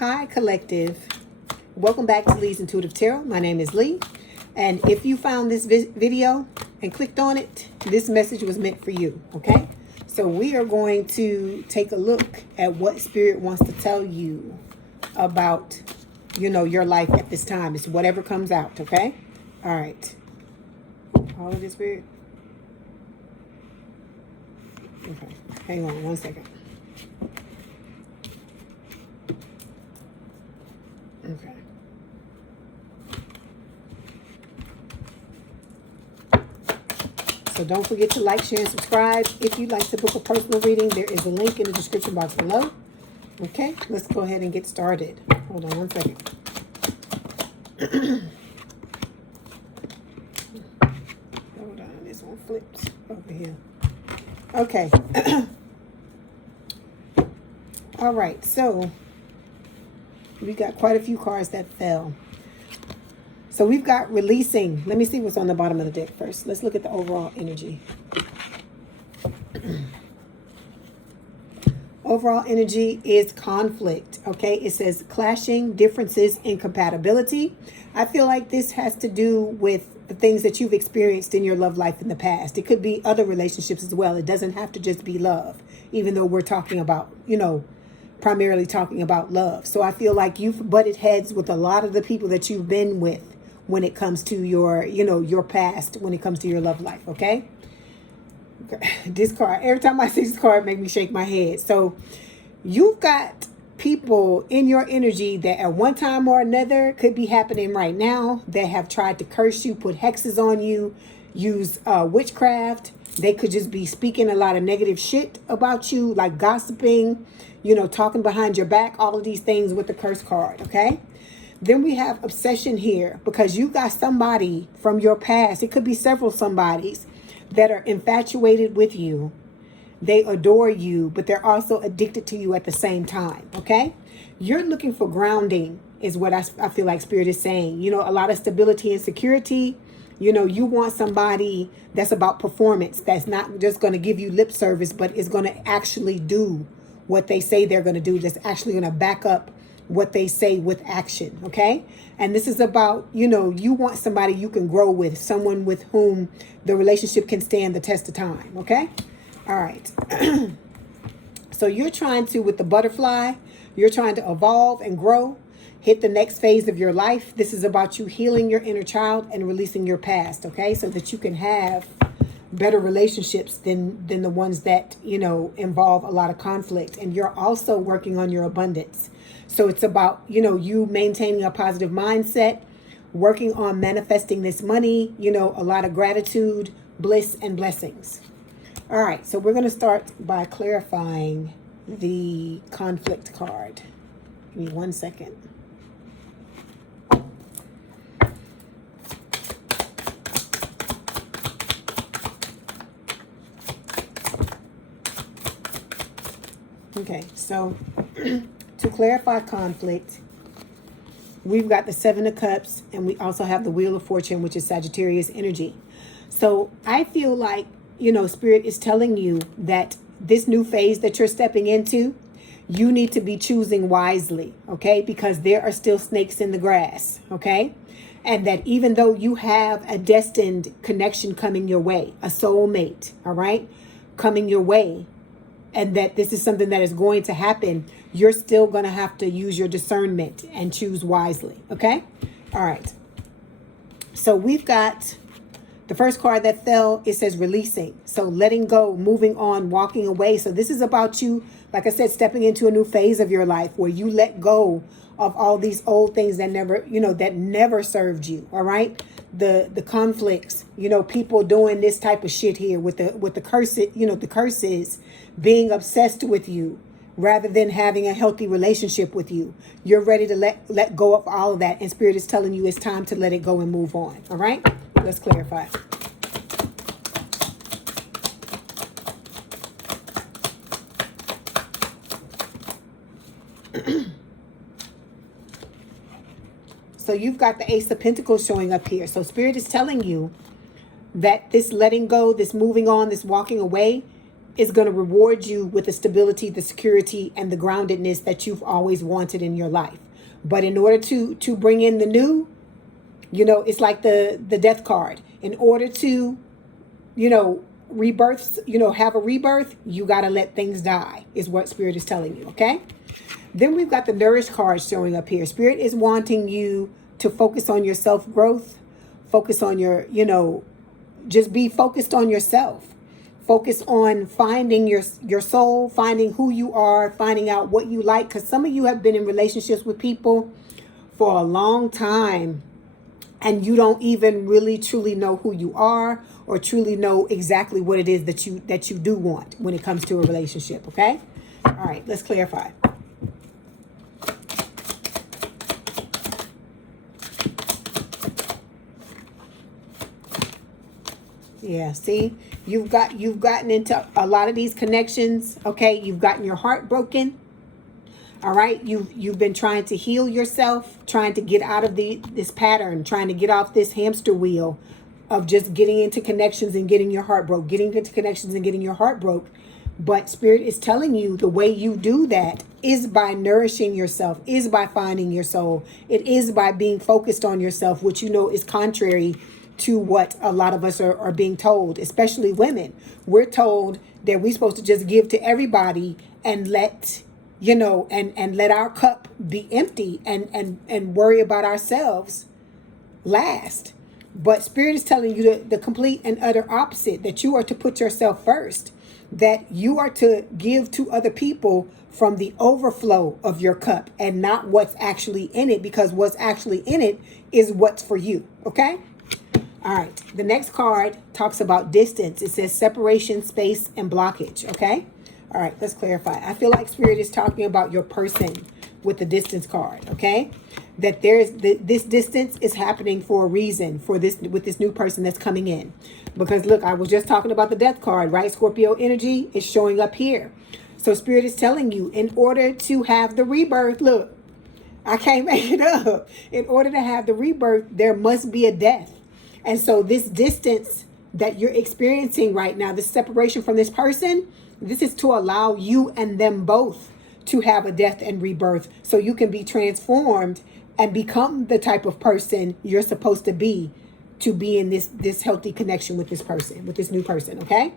Hi, collective. Welcome back to Leigh's Intuitive Tarot. My name is Leigh. And if you found this video and clicked on it, this message was meant for you, okay? So we are going to take a look at what Spirit wants to tell you about, your life at this time. It's whatever comes out, okay? All right. All of this, Spirit. Okay. Hang on one second. Okay. So don't forget to like, share, and subscribe. If you'd like to book a personal reading, there is a link in the description box below. Okay, let's go ahead and get started. Hold on one second. Hold on, this one flips over here. Okay. All right, so we got quite a few cards that fell. So we've got releasing. Let me see what's on the bottom of the deck first. Let's look at the overall energy. Overall energy is conflict, okay? It says clashing, differences, incompatibility. I feel like this has to do with the things that you've experienced in your love life in the past. It could be other relationships as well. It doesn't have to just be love, even though we're talking about, primarily talking about love. So I feel like you've butted heads with a lot of the people that you've been with when it comes to your, your past, when it comes to your love life, okay? This card, every time I see this card, make me shake my head. So you've got people in your energy that at one time or another, could be happening right now, that have tried to curse you, put hexes on you, use witchcraft. They could just be speaking a lot of negative shit about you, like gossiping, talking behind your back, all of these things with the curse card, okay? Then we have obsession here, because you got somebody from your past. It could be several somebodies that are infatuated with you. They adore you, but they're also addicted to you at the same time, okay? You're looking for grounding is what I feel like Spirit is saying. A lot of stability and security. You want somebody that's about performance, that's not just going to give you lip service, but is going to actually do what they say they're going to do, that's actually going to back up what they say with action, okay? And this is about, you want somebody you can grow with, someone with whom the relationship can stand the test of time, okay? All right. So you're trying to, with the butterfly, you're trying to evolve and grow, hit the next phase of your life. This is about you healing your inner child and releasing your past, okay? So that you can have better relationships than the ones that, involve a lot of conflict. And you're also working on your abundance. So it's about, you maintaining a positive mindset, working on manifesting this money, a lot of gratitude, bliss, and blessings. All right, so we're going to start by clarifying the conflict card. Give me 1 second. Okay, so to clarify conflict, we've got the Seven of Cups, and we also have the Wheel of Fortune, which is Sagittarius energy. So I feel like, Spirit is telling you that this new phase that you're stepping into, you need to be choosing wisely, okay? Because there are still snakes in the grass, okay? And that even though you have a destined connection coming your way, a soulmate, all right, coming your way, and that this is something that is going to happen, you're still going to have to use your discernment and choose wisely, okay? All right. So we've got the first card that fell. It says releasing. So letting go, moving on, walking away. So this is about you, like I said, stepping into a new phase of your life where you let go of all these old things that never, that never served you, all right? The conflicts, people doing this type of shit here with the curse, the curses, being obsessed with you rather than having a healthy relationship with you. You're ready to let go of all of that, and Spirit is telling you it's time to let it go and move on, all right? Let's clarify. So you've got the Ace of Pentacles showing up here. So Spirit is telling you that this letting go, this moving on, this walking away is going to reward you with the stability, the security, and the groundedness that you've always wanted in your life. But in order to bring in the new, you know, it's like the death card. In order to, you know, rebirth, you know, have a rebirth, you got to let things die, is what Spirit is telling you, okay? Then we've got the Nourish card showing up here. Spirit is wanting you to focus on your self-growth, focus on your, you know, just be focused on yourself. Focus on finding your soul, finding who you are, finding out what you like. Because some of you have been in relationships with people for a long time, and you don't even really truly know who you are, or truly know exactly what it is that you do want when it comes to a relationship, okay? All right, let's clarify. Yeah, see, you've gotten into a lot of these connections, okay? You've gotten your heart broken. All right, you've been trying to heal yourself, trying to get out of this pattern, trying to get off this hamster wheel of just getting into connections and getting your heart broke, getting into connections and getting your heart broke. But Spirit is telling you the way you do that is by nourishing yourself, is by finding your soul. It is by being focused on yourself, which you know is contrary to what a lot of us are being told, especially women. We're told that we're supposed to just give to everybody and let, you know, and let our cup be empty and worry about ourselves last. But Spirit is telling you the complete and utter opposite, that you are to put yourself first, that you are to give to other people from the overflow of your cup and not what's actually in it, because what's actually in it is what's for you, okay? All right, the next card talks about distance. It says separation, space, and blockage, okay? All right, let's clarify. I feel like Spirit is talking about your person with the distance card, okay? That this distance is happening for a reason for this, with this new person that's coming in. Because look, I was just talking about the death card, right? Scorpio energy is showing up here. So Spirit is telling you, in order to have the rebirth, look, I can't make it up. In order to have the rebirth, there must be a death. And so this distance that you're experiencing right now, this separation from this person, this is to allow you and them both to have a death and rebirth, so you can be transformed and become the type of person you're supposed to be in this healthy connection with this person, with this new person, okay?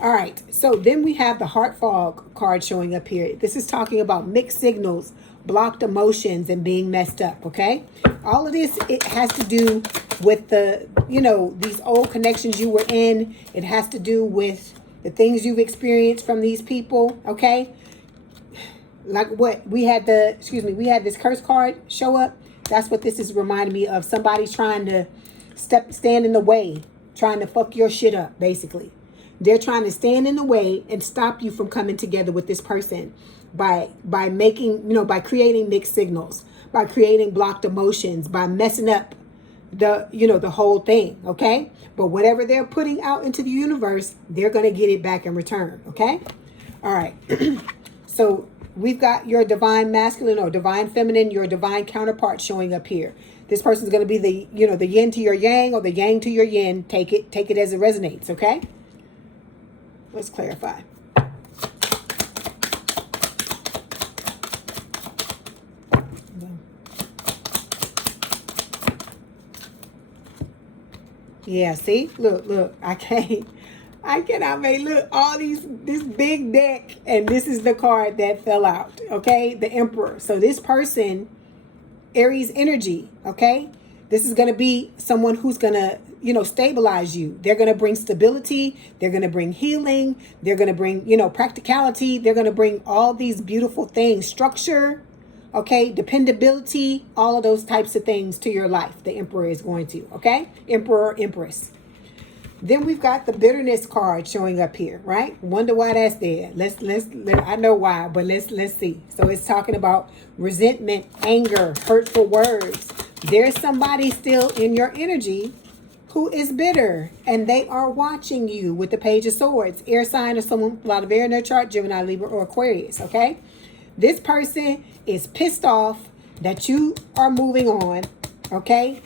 All right, so then we have the heart fog card showing up here. This is talking about mixed signals, blocked emotions, and being messed up, okay? All of this, it has to do with the, you know, these old connections you were in. It has to do with the things you've experienced from these people, okay? Like what we had we had this curse card show up. That's what this is reminding me of. Somebody trying to stand in the way, trying to fuck your shit up, basically. They're trying to stand in the way and stop you from coming together with this person by making, you know, by creating mixed signals, by creating blocked emotions, by messing up the whole thing, okay? But whatever they're putting out into the universe, they're going to get it back in return, okay? All right. So we've got your divine masculine or divine feminine, your divine counterpart showing up here. This person's going to be the yin to your yang, or the yang to your yin. Take it as it resonates, okay? Let's clarify. Yeah, see? Look, I cannot make, look, all this big deck, and this is the card that fell out, okay? The Emperor. So this person, Aries energy, okay? This is going to be someone who's going to, stabilize you. They're going to bring stability. They're going to bring healing. They're going to bring, practicality. They're going to bring all these beautiful things, structure, okay, dependability, all of those types of things to your life. The Emperor is going to, okay? Emperor, Empress. Then we've got the bitterness card showing up here, right? Wonder why that's there. Let's I know why, but let's see. So it's talking about resentment, anger, hurtful words. There's somebody still in your energy who is bitter, and they are watching you with the Page of Swords. Air sign or someone with a lot of air in their chart, Gemini, Libra, or Aquarius, okay? This person is pissed off that you are moving on, okay?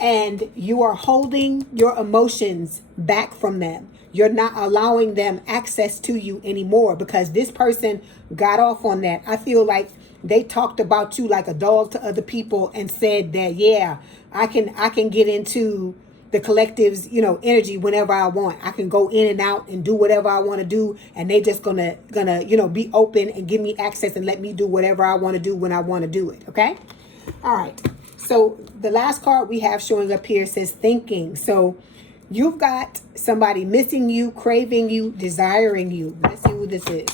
And you are holding your emotions back from them. you're not allowing them access to you anymore, because this person got off on that. I feel like they talked about you like a dog to other people and said that, yeah, I can get into the collective's, energy whenever I want. I can go in and out and do whatever I want to do, and they just gonna be open and give me access and let me do whatever I want to do when I want to do it. Okay. All right. So the last card we have showing up here says thinking. So you've got somebody missing you, craving you, desiring you. Let's see who this is.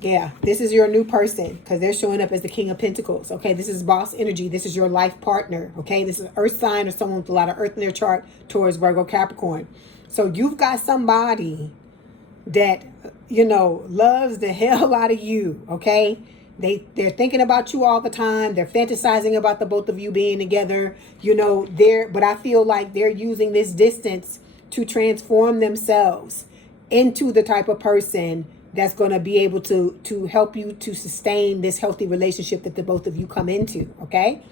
Yeah, this is your new person, because they're showing up as the King of Pentacles. Okay, this is boss energy. This is your life partner. Okay, this is earth sign or someone with a lot of earth in their chart, Taurus, Virgo, Capricorn. So you've got somebody that, loves the hell out of you. Okay, they're thinking about you all the time. They're fantasizing about the both of you being together. But I feel like they're using this distance to transform themselves into the type of person that's going to be able to help you to sustain this healthy relationship that the both of you come into. Okay.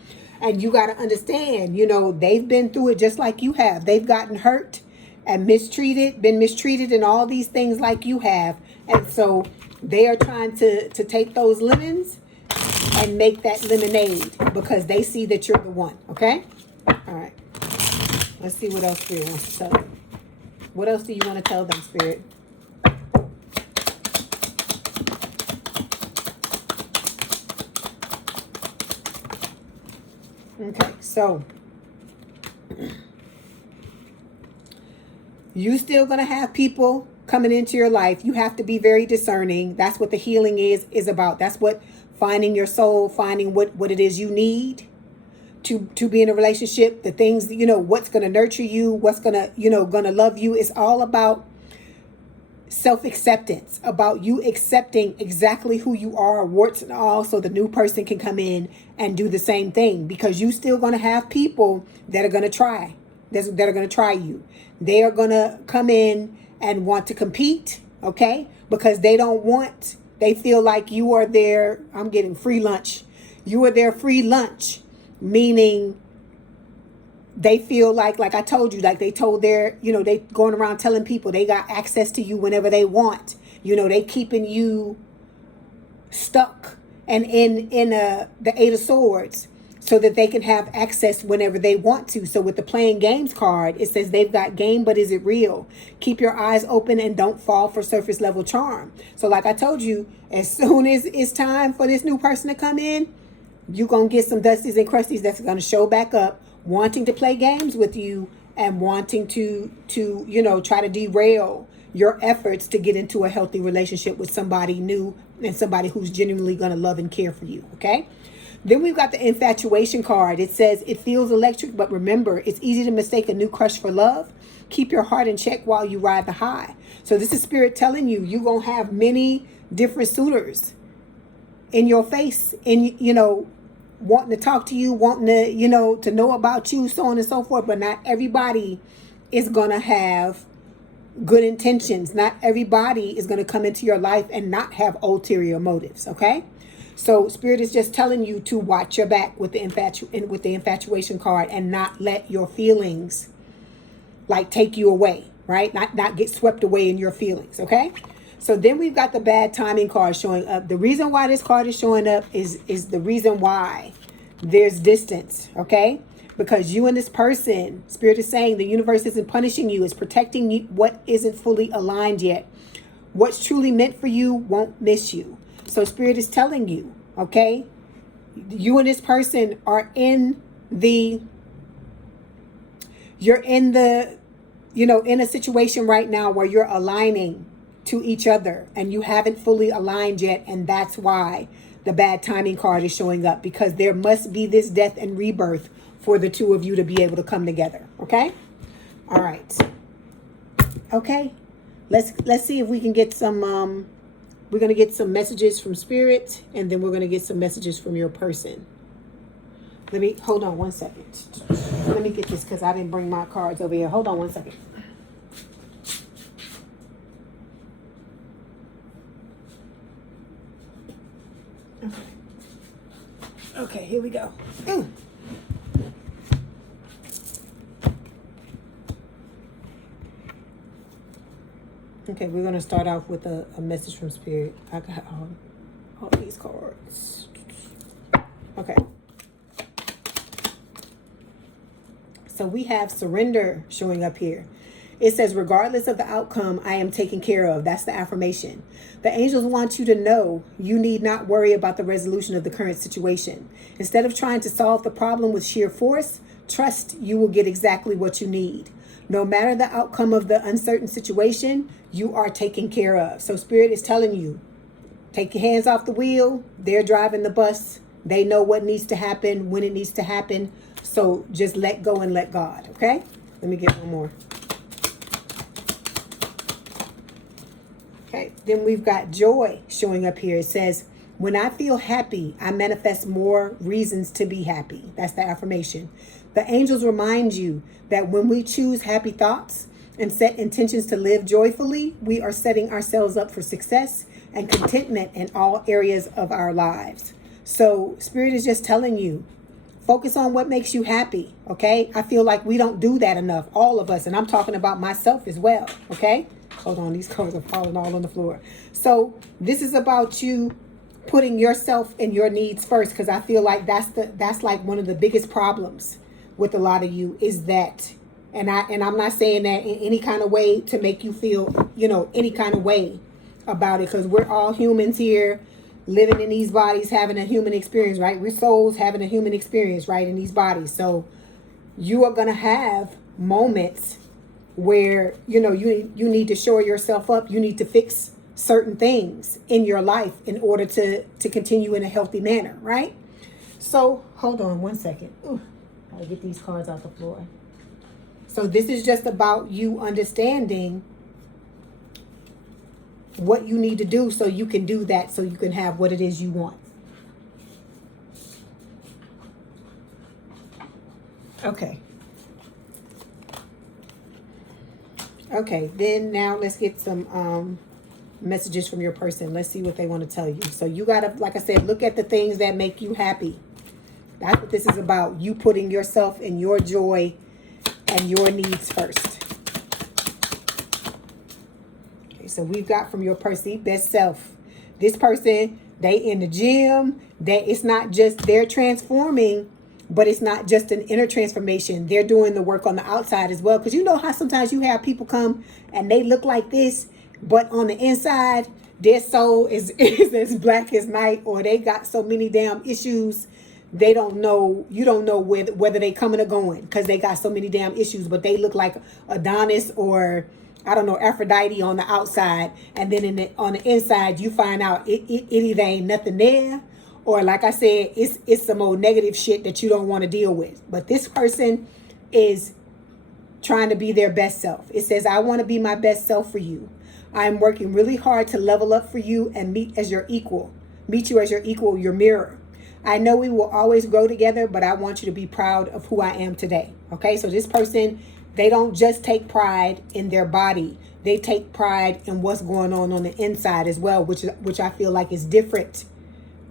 And you got to understand, they've been through it just like you have. They've gotten hurt and been mistreated and all these things like you have. And so they are trying to take those lemons and make that lemonade, because they see that you're the one. Okay. All right. Let's see what else Spirit wants to tell them. What else do you want to tell them, Spirit? Okay, so you still going to have people coming into your life. You have to be very discerning. That's what the healing is about. That's what finding your soul, finding what it is you need to be in a relationship. The things, what's going to nurture you, what's going to love you. It's all about self-acceptance, about you accepting exactly who you are, warts and all, so the new person can come in and do the same thing, because you still going to have people that are going to try, that are going to try you. They are going to come in and want to compete, okay, because they feel like you are their, I'm getting free lunch. You are their free lunch, meaning they feel like I told you, like they told their, they going around telling people they got access to you whenever they want. They keeping you stuck and in the Eight of Swords so that they can have access whenever they want to. So with the playing games card, it says they've got game, but is it real? Keep your eyes open and don't fall for surface level charm. So like I told you, as soon as it's time for this new person to come in, you're going to get some dusties and crusties that's going to show back up, wanting to play games with you and wanting to try to derail your efforts to get into a healthy relationship with somebody new and somebody who's genuinely going to love and care for you. Okay. Then we've got the infatuation card. It says it feels electric, but remember, it's easy to mistake a new crush for love. Keep your heart in check while you ride the high. So this is Spirit telling you, you're going to have many different suitors in your face, and wanting to talk to you, wanting to, to know about you, so on and so forth. But not everybody is going to have good intentions. Not everybody is going to come into your life and not have ulterior motives. Okay. So Spirit is just telling you to watch your back with the infatuation card, and not let your feelings take you away, right? Not get swept away in your feelings. Okay. So then we've got the bad timing card showing up. The reason why this card is showing up is the reason why there's distance, okay? Because you and this person, Spirit is saying the universe isn't punishing you, it's protecting you, what isn't fully aligned yet. What's truly meant for you won't miss you. So Spirit is telling you, okay, you and this person are in a situation right now where you're aligning to each other and you haven't fully aligned yet, and that's why the bad timing card is showing up, because there must be this death and rebirth for the two of you to be able to come together. Okay. All right. Okay. Let's see if we can get some we're going to get some messages from Spirit, and then we're going to get some messages from your person. Hold on one second. Let me get this, because I didn't bring my cards over here. Hold on one second. Okay, here we go. Okay, we're going to start off with a message from Spirit. I got all these cards. Okay. So we have surrender showing up here. It says, regardless of the outcome, I am taken care of. That's the affirmation. The angels want you to know you need not worry about the resolution of the current situation. Instead of trying to solve the problem with sheer force, trust you will get exactly what you need. No matter the outcome of the uncertain situation, you are taken care of. So Spirit is telling you, take your hands off the wheel. They're driving the bus. They know what needs to happen, when it needs to happen. So just let go and let God, okay? Let me get one more. Okay, then we've got joy showing up here. It says, when I feel happy, I manifest more reasons to be happy. That's the affirmation. The angels remind you that when we choose happy thoughts and set intentions to live joyfully, we are setting ourselves up for success and contentment in all areas of our lives. So Spirit is just telling you, focus on what makes you happy, okay? I feel like we don't do that enough, all of us, and I'm talking about myself as well, okay? Hold on, these cards are falling all on the floor. So this is about you putting yourself and your needs first, because I feel like that's like one of the biggest problems with a lot of you is that, and I'm not saying that in any kind of way to make you feel, any kind of way about it, because we're all humans here living in these bodies, having a human experience, right? We're souls having a human experience, right, in these bodies. So you are going to have moments where, you need to shore yourself up. You need to fix certain things in your life in order to continue in a healthy manner, right? So hold on one second. Ooh, gotta get these cards off the floor. So this is just about you understanding what you need to do so you can do that, so you can have what it is you want. Okay. Okay, then now let's get some messages from your person. Let's see what they want to tell you. So you got to, like I said, look at the things that make you happy. That's what this is about. You putting yourself and your joy and your needs first. Okay, so we've got from your person, best self. This person, they in the gym. It's not just they're transforming, but it's not just an inner transformation. They're doing the work on the outside as well. Because you know how sometimes you have people come and they look like this, but on the inside, their soul is as black as night, or they got so many damn issues. They don't know, you don't know whether they coming or going because they got so many damn issues, but they look like Adonis or, I don't know, Aphrodite on the outside. And then on the inside, you find out it either ain't nothing there, or like I said, it's some old negative shit that you don't want to deal with. But this person is trying to be their best self. It says, I want to be my best self for you. I'm working really hard to level up for you and meet you as your equal, your mirror. I know we will always grow together, but I want you to be proud of who I am today. Okay, so this person, they don't just take pride in their body. They take pride in what's going on the inside as well, which I feel like is different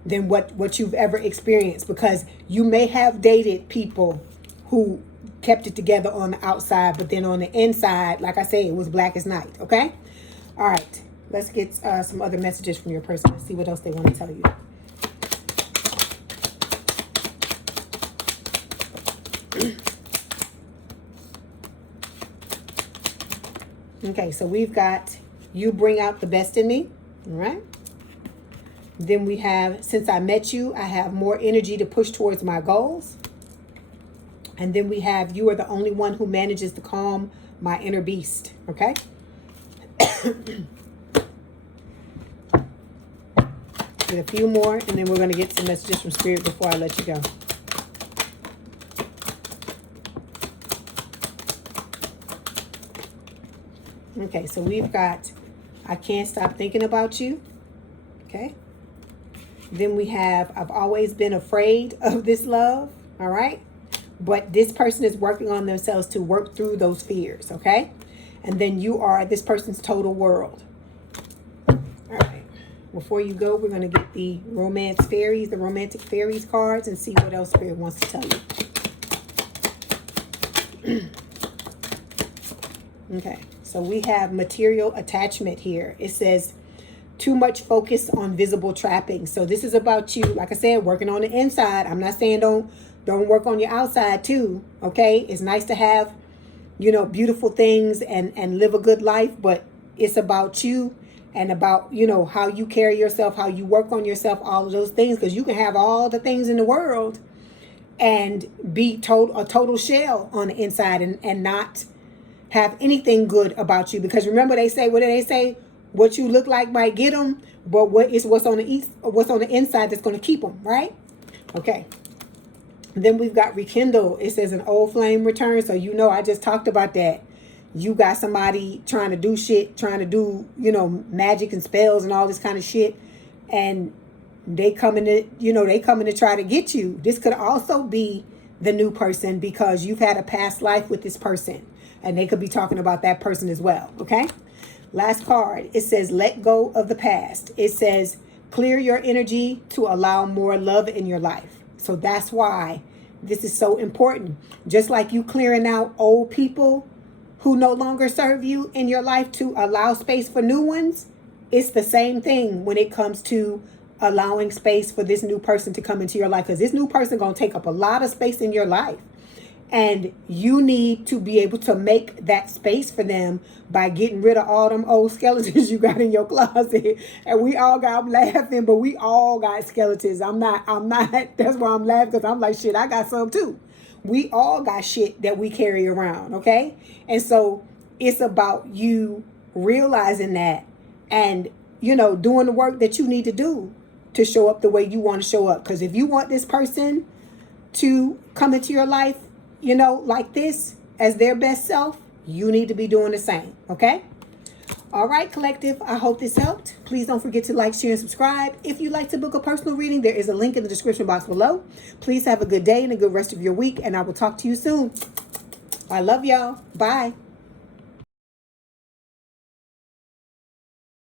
than what you've ever experienced, because you may have dated people who kept it together on the outside, but then on the inside, like I say, it was black as night. Okay, all right, let's get some other messages from your person. Let's see what else they want to tell you. Okay, so we've got, you bring out the best in me. All right. Then we have, since I met you, I have more energy to push towards my goals. And then we have, you are the only one who manages to calm my inner beast. Okay. Get a few more, and then we're going to get some messages from Spirit before I let you go. Okay, so we've got, I can't stop thinking about you. Okay. Then we have, I've always been afraid of this love. All right. But this person is working on themselves to work through those fears. Okay. And then you are this person's total world. All right. Before you go, we're going to get the romance fairies, the romantic fairies cards, and see what else Spirit wants to tell you. Okay. So we have material attachment here. It says too much focus on visible trappings. So this is about you, like I said, working on the inside. I'm not saying don't work on your outside too, okay? It's nice to have, you know, beautiful things and live a good life, but it's about you and about, you know, how you carry yourself, how you work on yourself, all of those things, because you can have all the things in the world and be a total shell on the inside and not have anything good about you. Because remember, they say, what do they say? What you look like might get them, but what's on the inside that's going to keep them, right? Okay. Then we've got rekindle. It says an old flame return. So, you know, I just talked about that. You got somebody trying to do shit, trying to do, you know, magic and spells and all this kind of shit. And they coming to try to get you. This could also be the new person because you've had a past life with this person. And they could be talking about that person as well. Okay. Last card. It says let go of the past. It says clear your energy to allow more love in your life. So that's why this is so important. Just like you clearing out old people who no longer serve you in your life to allow space for new ones, it's the same thing when it comes to allowing space for this new person to come into your life. Because this new person going to take up a lot of space in your life. And you need to be able to make that space for them by getting rid of all them old skeletons you got in your closet. And we all got, I'm laughing, but we all got skeletons. I'm not, that's why I'm laughing, because I'm like, shit, I got some too. We all got shit that we carry around, okay? And so it's about you realizing that and, you know, doing the work that you need to do to show up the way you want to show up. Because if you want this person to come into your life, you know, like this, as their best self, you need to be doing the same, okay? All right, collective, I hope this helped. Please don't forget to like, share, and subscribe. If you'd like to book a personal reading, there is a link in the description box below. Please have a good day and a good rest of your week, and I will talk to you soon. I love y'all. Bye.